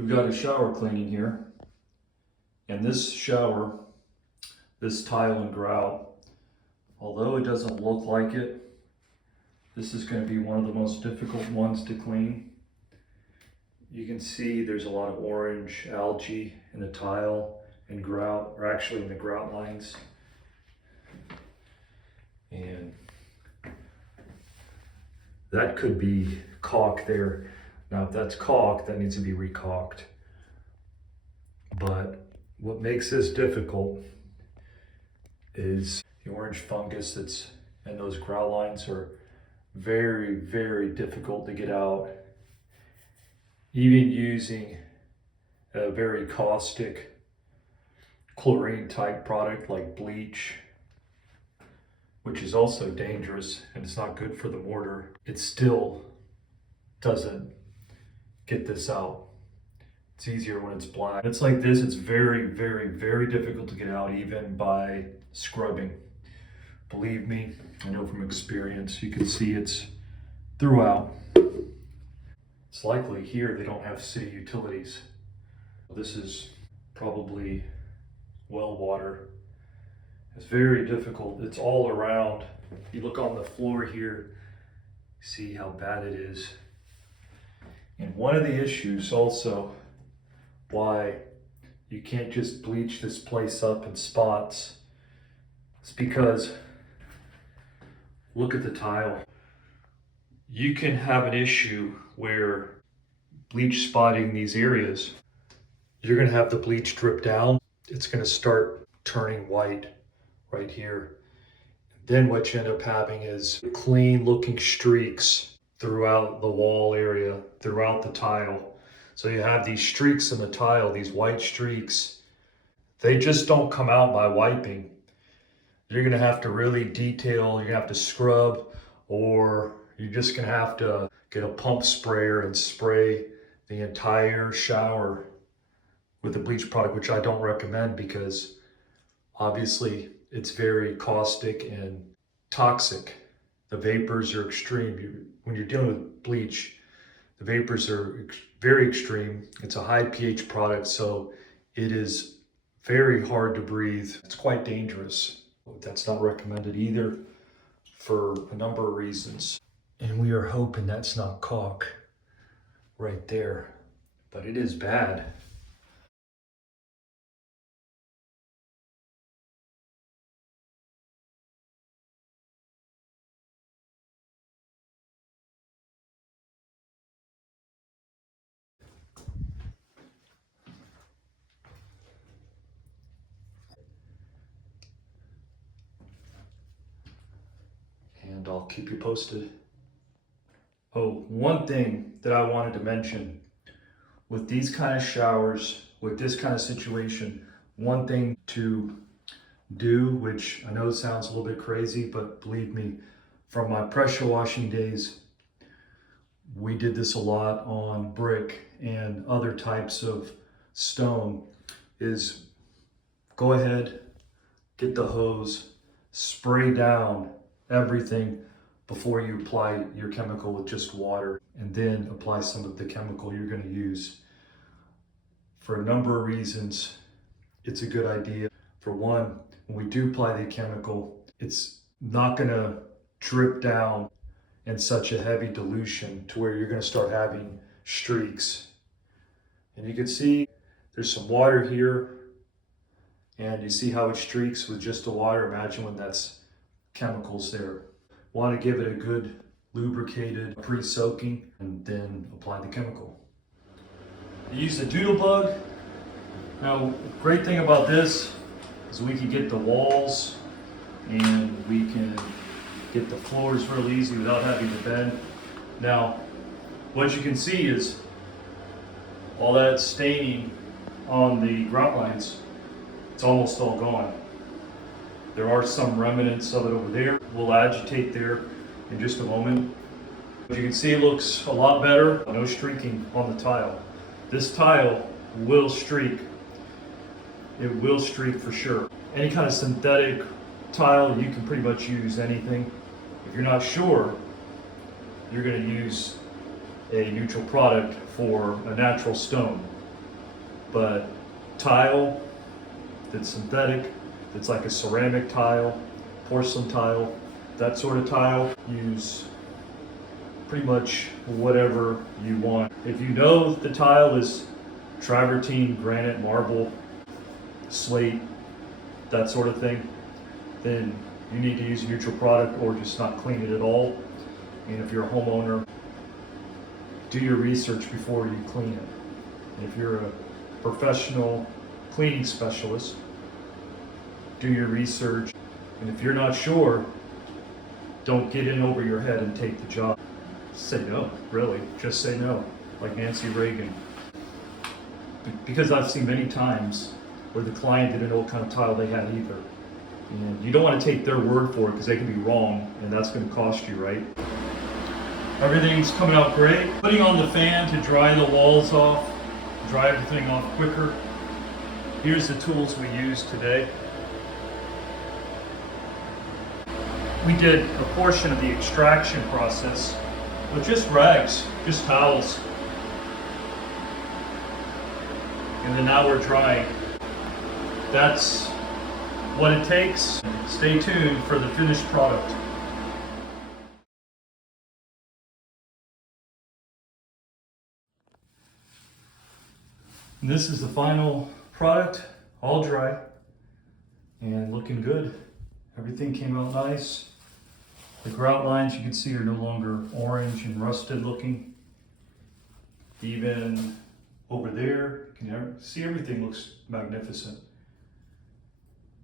We've got a shower cleaning here, and this shower, this tile and grout, although it doesn't look like it, this is going to be one of the most difficult ones to clean. You can see there's a lot of orange algae in the tile and grout, or actually in the grout lines. And that could be caulk there. Now, if that's caulk, that needs to be recaulked. But what makes this difficult is the orange fungus that's in those grout lines are very, very difficult to get out. Even using a very caustic chlorine type product like bleach, which is also dangerous and it's not good for the mortar, it still doesn't get this out. It's easier when it's black. It's like this, it's very, very, very difficult to get out even by scrubbing. Believe me, I know from experience. You can see it's throughout. It's likely here they don't have city utilities. This is probably well water. It's very difficult. It's all around. You look on the floor here, see how bad it is. And one of the issues also why you can't just bleach this place up in spots is because look at the tile. You can have an issue where bleach spotting these areas, you're going to have the bleach drip down. It's going to start turning white right here. Then what you end up having is clean looking streaks throughout the wall area, throughout the tile. So you have these streaks in the tile, these white streaks. They just don't come out by wiping. You're going to have to really detail, you're going to have to scrub, or you're just going to have to get a pump sprayer and spray the entire shower with the bleach product, which I don't recommend because obviously it's very caustic and toxic. The vapors are extreme. When you're dealing with bleach, the vapors are very extreme. It's a high pH product, so it is very hard to breathe. It's quite dangerous. That's not recommended either for a number of reasons. And we are hoping that's not caulk right there, but it is bad. And I'll keep you posted. Oh, one thing that I wanted to mention with these kind of showers, with this kind of situation, one thing to do, which I know sounds a little bit crazy, but believe me, from my pressure washing days, we did this a lot on brick and other types of stone, is go ahead, get the hose, spray down everything before you apply your chemical with just water, and then apply some of the chemical you're going to use. For a number of reasons, it's a good idea. For one, when we do apply the chemical, it's not going to drip down in such a heavy dilution to where you're going to start having streaks. And you can see there's some water here, and you see how it streaks with just the water. Imagine when that's chemicals there. Want to give it a good lubricated pre-soaking and then apply the chemical. Use the doodle bug. Now, great thing about this is we can get the walls and we can get the floors real easy without having to bend. Now, what you can see is all that staining on the grout lines, it's almost all gone. There are some remnants of it over there. We'll agitate there in just a moment. As you can see, it looks a lot better. No streaking on the tile. This tile will streak. It will streak for sure. Any kind of synthetic tile, you can pretty much use anything. If you're not sure, you're going to use a neutral product for a natural stone. But tile that's synthetic, that's like a ceramic tile, porcelain tile, that sort of tile, use pretty much whatever you want. If you know the tile is travertine, granite, marble, slate, that sort of thing, then you need to use a neutral product or just not clean it at all. And if you're a homeowner, do your research before you clean it. If you're a professional cleaning specialist, do your research. And if you're not sure, don't get in over your head and take the job. Say no, really, just say no, like Nancy Reagan. Because I've seen many times where the client didn't know what kind of tile they had either. And you don't want to take their word for it because they can be wrong, and that's going to cost you, right? Everything's coming out great. Putting on the fan to dry the walls off, dry everything off quicker. Here's the tools we used today. We did a portion of the extraction process with just rags, just towels. And then now we're drying. That's what it takes. Stay tuned for the finished product. And this is the final product, all dry and looking good. Everything came out nice. The grout lines you can see are no longer orange and rusted looking. Even over there, you can see everything looks magnificent.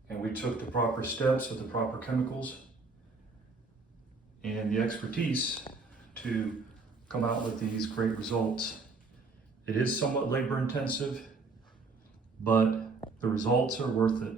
And we took the proper steps with the proper chemicals and the expertise to come out with these great results. It is somewhat labor intensive, but the results are worth it.